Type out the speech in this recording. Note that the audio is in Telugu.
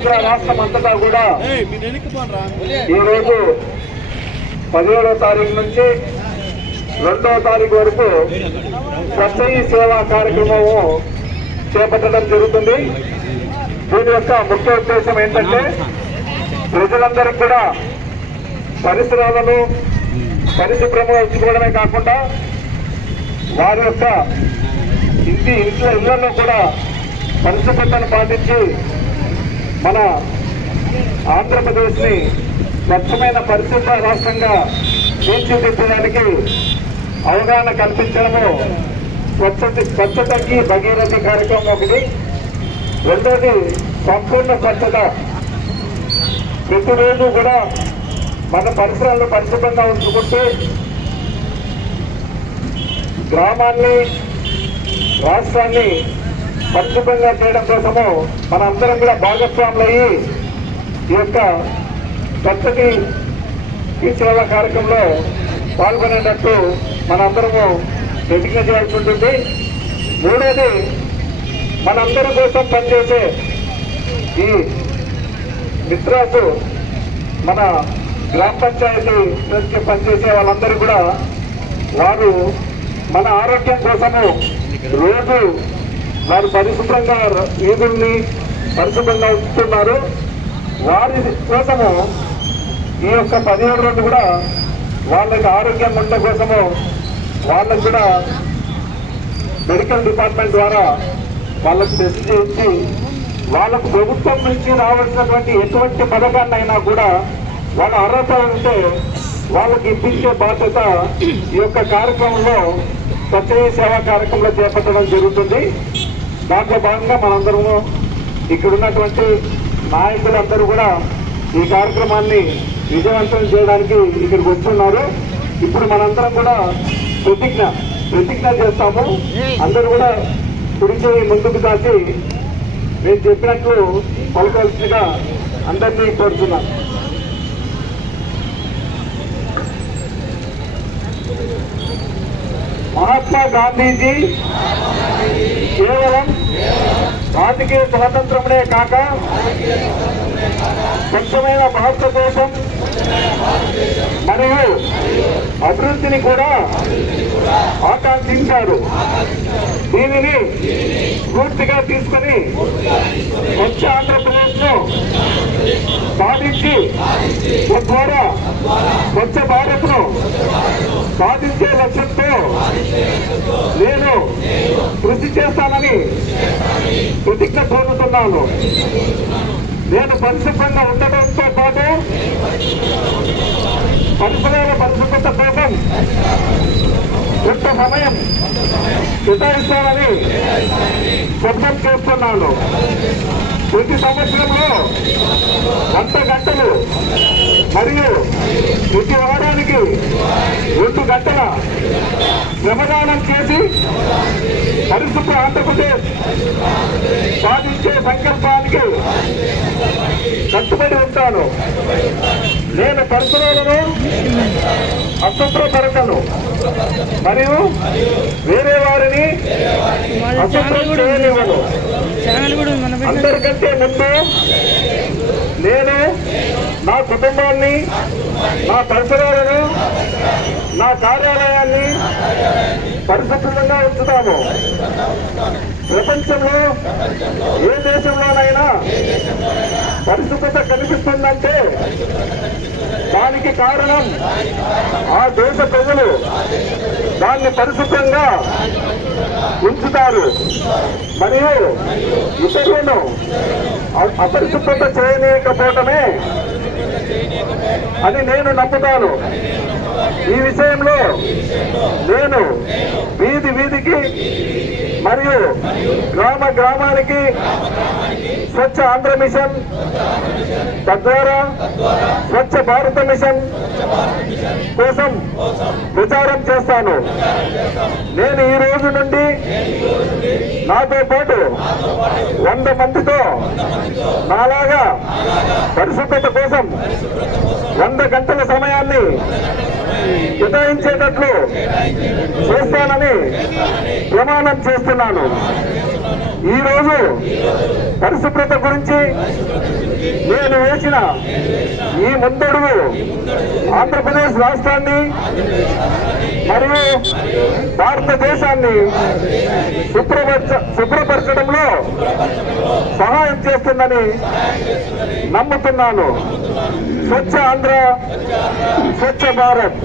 ఆంధ్ర రాష్ట్రం అంతటా కూడా ఈరోజు 17వ తారీఖు నుంచి 2వ తారీఖు వరకు స్వచ్ఛీ సేవా కార్యక్రమము చేపట్టడం జరుగుతుంది. దీని యొక్క ముఖ్య ఉద్దేశం ఏంటంటే ప్రజలందరికీ కూడా పరిసరాలను పరిశుభ్రంగా ఉంచుకోవడమే కాకుండా వారి యొక్క ఇళ్లలో కూడా పరిశుభ్రతను పాటించి మన ఆంధ్రప్రదేశ్ని స్వచ్ఛమైన పరిశుభ్ర రాష్ట్రంగా తీర్చిదిద్దడానికి అవగాహన కల్పించడము స్వచ్ఛతకి భగీరథ కార్యక్రమం ఒకటి. రెండోది సంపూర్ణ స్వచ్ఛత. ప్రతిరోజు కూడా మన పరిసరాలను పరిశుభ్రంగా ఉంచుకుంటూ గ్రామాన్ని రాష్ట్రాన్ని పరిశుభ్రంగా చేయడం కోసము మన అందరం కూడా భాగస్వాములయ్యి ఈ యొక్క స్వచ్ఛతి ఈ సేవా కార్యక్రమంలో పాల్గొనేటట్టు మనందరము ప్రతిజ్ఞ చేయాల్సి ఉంటుంది. మూడోది మనందరి కోసం పనిచేసే ఈ మిత్రాసు మన గ్రామ పంచాయతీ పనిచేసే వాళ్ళందరూ కూడా వారు మన ఆరోగ్యం కోసము రోజు వారు పరిశుభ్రంగా వీధుల్ని పరిశుభ్రంగా ఉంచుతున్నారు. వారి కోసము ఈ యొక్క 17 రోజులు కూడా వాళ్ళకి ఆరోగ్యం ఉండడం కోసము వాళ్ళకు కూడా మెడికల్ డిపార్ట్మెంట్ ద్వారా వాళ్ళకు టెస్ట్ చేయించి వాళ్ళకు ప్రభుత్వం నుంచి రావాల్సినటువంటి ఎటువంటి పథకాన్ని అయినా కూడా వాళ్ళ అర్హత ఉంటే వాళ్ళకి ఇప్పించే బాధ్యత ఈ యొక్క కార్యక్రమంలో స్వచ్ఛ సేవా కార్యక్రమంలో చేపట్టడం జరుగుతుంది. దాంట్లో భాగంగా మనందరము ఇక్కడ ఉన్నటువంటి నాయకులందరూ కూడా ఈ కార్యక్రమాన్ని విజయవంతం చేయడానికి ఇక్కడికి వచ్చున్నారు. ఇప్పుడు మనందరం కూడా ప్రతిజ్ఞ చేస్తాము. అందరూ కూడా కుడి చేయి ముందుకు దాచి నేను చెప్పినట్లు పలకాల్సిందిగా అందరినీ కోరుతున్నాను. మహాత్మా గాంధీజీ కేవలం రాజకీయ స్వాతంత్రమే కాక స్వచ్ఛమైన భారతదేశం మరియు అభివృద్ధిని కూడా ఆకాంక్షించారు. దీనిని పూర్తిగా తీసుకుని స్వచ్ఛ ఆంధ్రప్రదేశ్ ను సాధించి తద్వారా స్వచ్ఛ భారత్ ను సాధించే లక్ష్యంతో నేను కృషి చేస్తానని ప్రతిజ్ఞ పొందుతున్నాను. నేను పరిశుభ్రంగా ఉండడంతో పాటు పరిసరాల పరిశుభ్రత కోసం కొంత సమయం కేటాయిస్తానని శబ్దం చేస్తున్నాను. ప్రతి సంవత్సరంలో 100 గంటలు మరియు ప్రతి వారానికి 2 గంటల శ్రమదానం చేసి పరిశుభ్ర ఆంధ్రప్రదేశ్ సాధించే సంకల్పానికి కట్టుబడి ఉంటాను. నేను పరిసరాలను అశుభ్రపరచను మరియు వేరే వారిని అశుభ్రం చేయనివ్వను. అందరికంటే ముందు నేను నా కుటుంబాన్ని, నా పరిసరాలను, నా కార్యాలయాన్ని పరిశుభ్రంగా ఉంచుతాము. ప్రపంచంలో ఏ దేశంలోనైనా పరిశుభ్రత కనిపిస్తుందంటే దానికి కారణం ఆ దేశ ప్రజలు దాన్ని పరిశుభ్రంగా ఉంచుతారు మరియు ఇతరులను అపరిశుభ్రత చేయనీయకపోవటమే అని నేను నమ్ముతాను. ఈ విషయంలో నేను వీధికి మరియు గ్రామానికి స్వచ్ఛ ఆంధ్ర మిషన్, తద్వారా స్వచ్ఛ భారత మిషన్ కోసం ప్రచారం చేస్తాను. నేను ఈ రోజు నుండి నాతో పాటు 100 మందితో నాలాగా పరిశుభ్రత కోసం 100 గంటల సమయాన్ని కేటాయించేటట్లు చేస్తానని ప్రమాణం చేస్తున్నాను. ఈరోజు పరిశుభ్రత గురించి నేను వేసిన ఈ ముందడుగు ఆంధ్రప్రదేశ్ రాష్ట్రాన్ని మరియు భారతదేశాన్ని శుభ్రపరచడంలో సహాయం చేస్తుందని నమ్ముతున్నాను. స్వచ్ఛ ఆంధ్ర, స్వచ్ఛ భారత్.